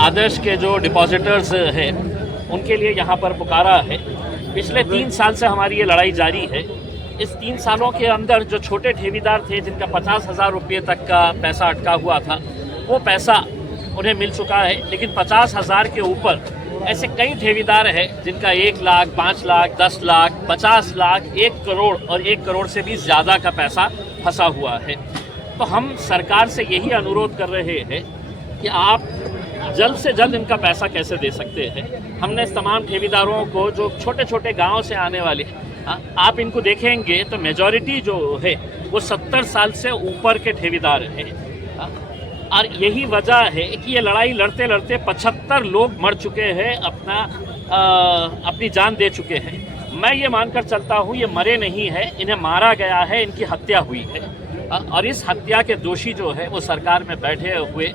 आदर्श के जो डिपॉजिटर्स हैं उनके लिए यहाँ पर पुकारा है। पिछले 3 साल से हमारी ये लड़ाई जारी है। इस 3 सालों के अंदर जो छोटे ठेवीदार थे जिनका 50,000 रुपये तक का पैसा अटका हुआ था, वो पैसा उन्हें मिल चुका है। लेकिन 50,000 के ऊपर ऐसे कई ठेवीदार हैं जिनका 1 लाख, 5 लाख, 10 लाख, 50 लाख, 1 करोड़ और 1 करोड़ से भी ज़्यादा का पैसा फंसा हुआ है। तो हम सरकार से यही अनुरोध कर रहे हैं कि आप जल्द से जल्द इनका पैसा कैसे दे सकते हैं। हमने इस तमाम ठेवीदारों को जो छोटे छोटे गाँव से आने वाले, आप इनको देखेंगे तो मेजॉरिटी जो है वो 70 साल से ऊपर के ठेवीदार हैं। और यही वजह है कि ये लड़ाई लड़ते लड़ते 75 लोग मर चुके हैं, अपनी जान दे चुके हैं। मैं ये मानकर चलता हूँ ये मरे नहीं हैं, इन्हें मारा गया है, इनकी हत्या हुई है। और इस हत्या के दोषी जो है वो सरकार में बैठे हुए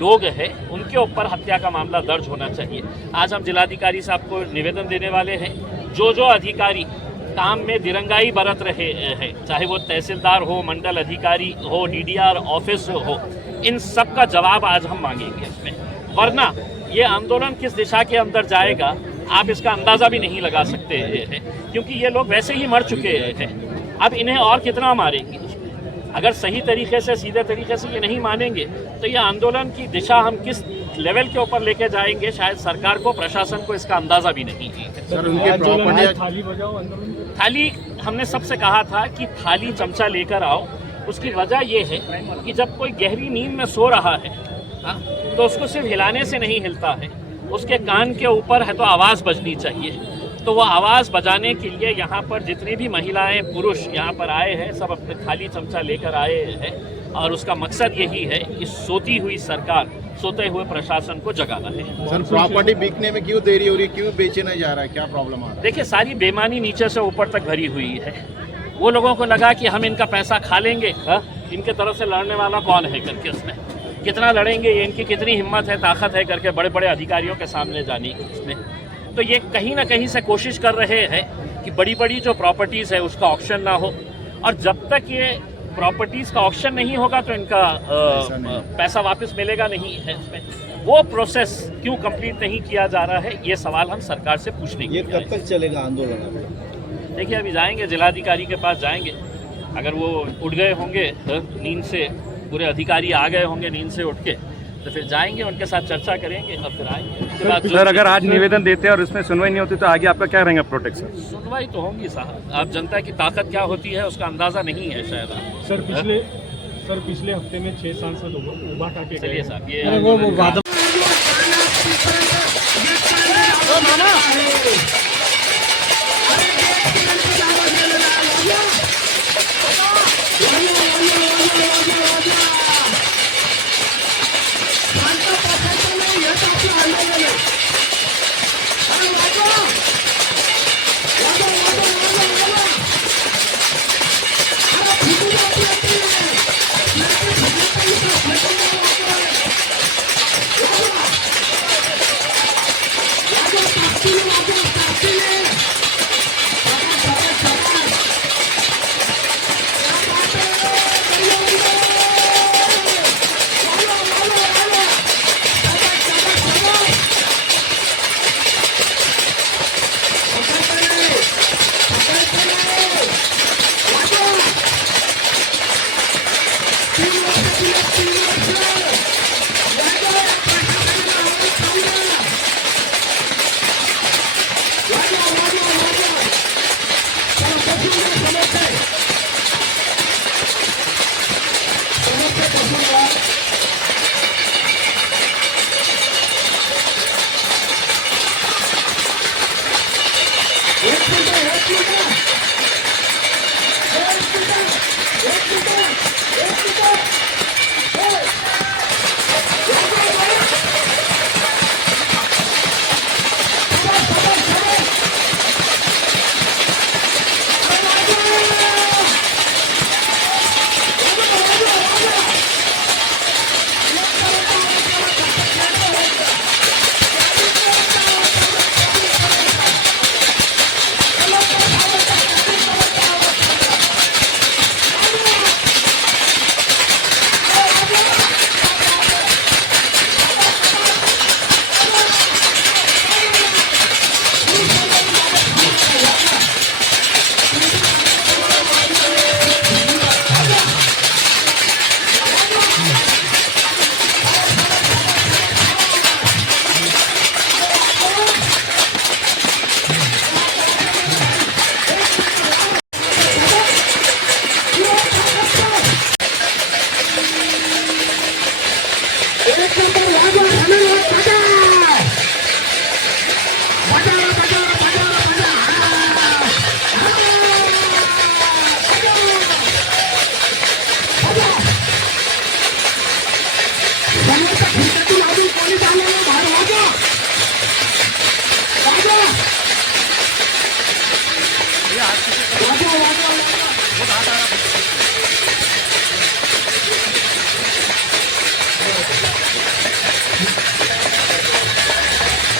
लोग हैं, उनके ऊपर हत्या का मामला दर्ज होना चाहिए। आज हम जिलाधिकारी साहब को निवेदन देने वाले हैं, जो अधिकारी काम में दिरंगाई बरत रहे हैं, चाहे वो तहसीलदार हो, मंडल अधिकारी हो, डीडीआर ऑफिस हो, इन सब का जवाब आज हम मांगेंगे इसमें। वरना ये आंदोलन किस दिशा के अंदर जाएगा आप इसका अंदाज़ा भी नहीं लगा सकते हैं, क्योंकि ये लोग वैसे ही मर चुके हैं। अब इन्हें और कितना मारेंगे? अगर सही तरीके से, सीधे तरीके से ये नहीं मानेंगे तो ये आंदोलन की दिशा हम किस लेवल के ऊपर लेके जाएंगे, शायद सरकार को, प्रशासन को इसका अंदाज़ा भी नहीं है। सर, उनके थाली बजाओ आंदोलन। थाली हमने सबसे कहा था कि थाली चमचा लेकर आओ। उसकी वजह यह है कि जब कोई गहरी नींद में सो रहा है तो उसको सिर्फ हिलाने से नहीं हिलता है, उसके कान के ऊपर है तो आवाज़ बजनी चाहिए। तो वो आवाज़ बजाने के लिए यहाँ पर जितनी भी महिलाएं, पुरुष यहाँ पर आए हैं, सब अपने थाली चमचा लेकर आए हैं। और उसका मकसद यही है कि सोती हुई सरकार, सोते हुए प्रशासन को जगाना है। सर, प्रॉपर्टी बिकने में क्यों देरी हो रही है, क्यों बेचे नहीं जा रहा है, क्या प्रॉब्लम आ रहा है? देखिए, सारी बेईमानी नीचे से ऊपर तक भरी हुई है। वो लोगों को लगा कि हम इनका पैसा खा लेंगे, इनके तरफ से लड़ने वाला कौन है करके, उसमें कितना लड़ेंगे, इनकी कितनी हिम्मत है, ताकत है करके बड़े बड़े अधिकारियों के सामने जाने की। उसमें तो ये कहीं ना कहीं से कोशिश कर रहे हैं कि बड़ी बड़ी जो प्रॉपर्टीज़ है उसका ऑक्शन ना हो। और जब तक ये प्रॉपर्टीज़ का ऑक्शन नहीं होगा तो इनका पैसा वापस मिलेगा नहीं है। इसमें वो प्रोसेस क्यों कंप्लीट नहीं किया जा रहा है, ये सवाल हम सरकार से पूछने के लिए। ये कब तक चलेगा आंदोलन? देखिए, अभी जाएंगे जिलाधिकारी के पास जाएंगे। अगर वो उठ गए होंगे नींद से, पूरे अधिकारी आ गए होंगे नींद से उठ के, तो फिर जाएंगे, उनके साथ चर्चा करेंगे और फिर आएंगे। सर, अगर आज निवेदन देते हैं और उसमें सुनवाई नहीं होती तो आगे आपका क्या रहेगा प्रोटेक्शन? सुनवाई तो होंगी साहब। आप जनता की ताकत क्या होती है उसका अंदाज़ा नहीं है शायद आप। सर, पिछले हफ्ते में 6 सांसद उभा के चलिए साहब, ये Thank you.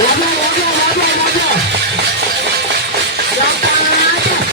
Wow.